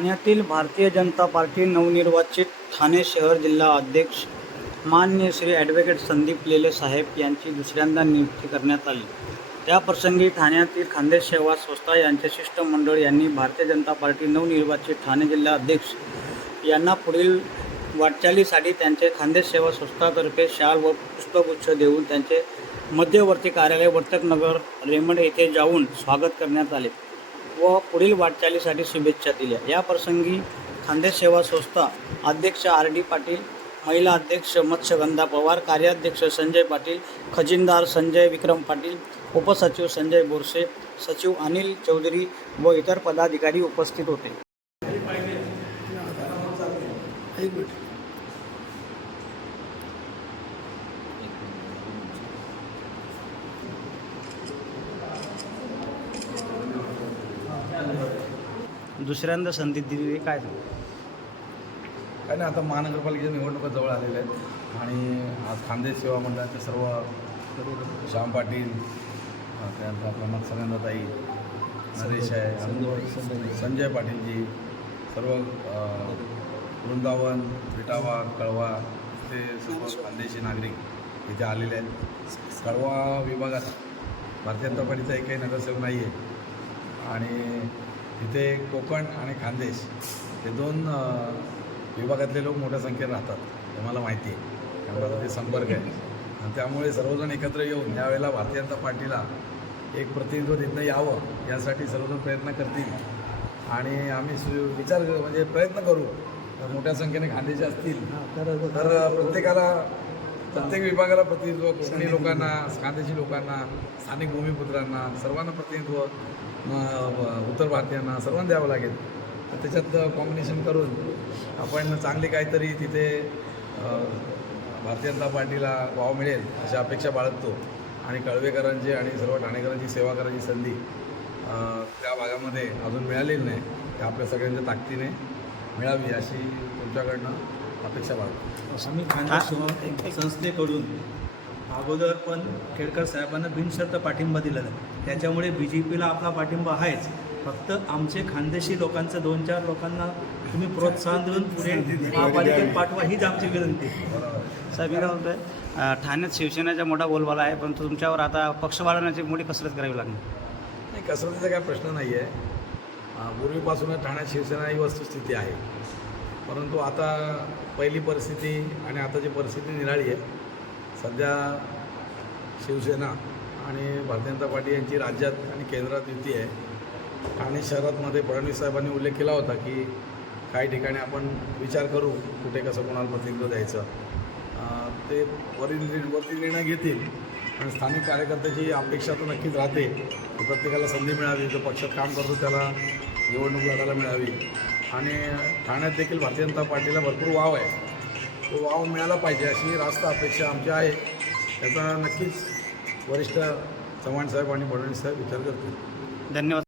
ठाण्यातील भारतीय जनता पार्टी नवनिर्वाचित ठाणे शहर जिल्हा अध्यक्ष मान्य श्री ॲडव्होकेट संदीप लेले साहेब यांची दुसऱ्यांदा नियुक्ती करण्यात आली. त्याप्रसंगी ठाण्यातील खानदेश सेवा संस्था यांचे शिष्टमंडळ यांनी भारतीय जनता पार्टी नवनिर्वाचित ठाणे जिल्हा अध्यक्ष यांना पुढील वाटचालीसाठी त्यांचे खानदेश सेवा संस्थातर्फे शाल व पुष्पगुच्छ देऊन त्यांचे मध्यवर्ती कार्यालय वर्तकनगर रेमंड येथे जाऊन स्वागत करण्यात आले. व पुढील वाटचालीसाठी शुभेच्छा दिल्या. या प्रसंगी खानदेश सेवा संस्था अध्यक्ष आर डी पाटील महिला अध्यक्ष मत्स्यगंधा पवार कार्याध्यक्ष संजय पाटील खजिनदार संजय विक्रम पाटील उपसचिव संजय बोरसे सचिव अनिल चौधरी व इतर पदाधिकारी उपस्थित होते. दुसऱ्यांदा संधी दिली काय सांगू? काय नाही आता महानगरपालिकेच्या निवडणुका जवळ आलेल्या आहेत. आणि आज खानदेश सेवा मंडळाचे सर्व श्याम पाटील त्यानंतर आपला मत्स्यगंधाताई नरेश आहे संजय. पाटीलजी सर्व वृंदावन विटावा कळवा ते सर्व खानदेशी नागरिक इथे आलेले आहेत. कळवा विभागात भारतीय जनता पार्टीचा एकही नगरसेवक नाही आहे आणि तिथे कोकण आणि खानदेश हे दोन विभागातले लोक मोठ्या संख्येने राहतात हे मला माहिती आहे. त्यामुळे ते संपर्क आहे. आणि त्यामुळे सर्वजण एकत्र येऊन यावेळेला भारतीय जनता पार्टीला एक प्रतिनिधित्व तिथनं यावं यासाठी सर्वजण प्रयत्न करतील. आणि आम्ही सु विचार म्हणजे प्रयत्न करू. तर मोठ्या संख्येने खानदेशी असतील तर प्रत्येकाला प्रत्येक विभागाला प्रतिनिधित्व कोकणी लोकांना खानदेशी लोकांना स्थानिक भूमिपुत्रांना सर्वांना प्रतिनिधित्व उत्तर भारतीयांना सर्वांना द्यावं लागेल. तर त्याच्यात कॉम्बिनेशन करून आपण चांगली काहीतरी तिथे भारतीय जनता पार्टीला वाव मिळेल अशी अपेक्षा बाळगतो. आणि कळवेकरांची आणि सर्व ठाणेकरांची सेवा करायची संधी त्या भागामध्ये अजून मिळालेली नाही. ते आपल्या सगळ्यांच्या ताकदीने मिळावी अशी तुमच्याकडनं अपेक्षा बाळगतो. आम्ही खानदेश संस्थेकडून अगोदर पण केळकर साहेबांना बिनशर्त पाठिंबा दिलेला आहे. त्याच्यामुळे बी जे पीला आपला पाठिंबा आहेच. फक्त आमचे खानदेशी लोकांचं दोन चार लोकांना तुम्ही प्रोत्साहन देऊन पुढे महापालिकेत पाठवा हीच आमची विनंती. आहे. साहेब मी काय म्हणतोय ठाण्यात शिवसेनेचा मोठा बोलबाला आहे पण तुमच्यावर आता पक्ष वाढवण्याची मोठी कसरत करावी लागणार? नाही कसरतीचा काय प्रश्न नाही आहे पूर्वीपासूनच ठाण्यात शिवसेना ही वस्तुस्थिती आहे. परंतु आता पहिली परिस्थिती आणि आताची परिस्थिती निराळी आहे सध्या शिवसेना आणि भारतीय जनता पार्टी यांची राज्यात आणि केंद्रात युती आहे. ठाणे शहरातमध्ये फडणवीस साहेबांनी उल्लेख केला होता की काही ठिकाणी आपण विचार करू कुठे कसं कोणाला प्रतिनिधित्व द्यायचं. ते वरील वरती निर्णय घेतील आणि स्थानिक कार्यकर्त्याची अपेक्षा तर नक्कीच राहते की प्रत्येकाला संधी मिळावी जो पक्षात काम करतो त्याला निवडणूक लढायला मिळावी. आणि ठाण्यात देखील भारतीय जनता पार्टीला भरपूर वाव आहे. तो वाव मिळाला पाहिजे अशी रास्त अपेक्षा आमची आहे. त्याचा नक्कीच वरिष्ठ चव्हाण साहेब आणि फडणवीस साहेब विचार करतील. धन्यवाद.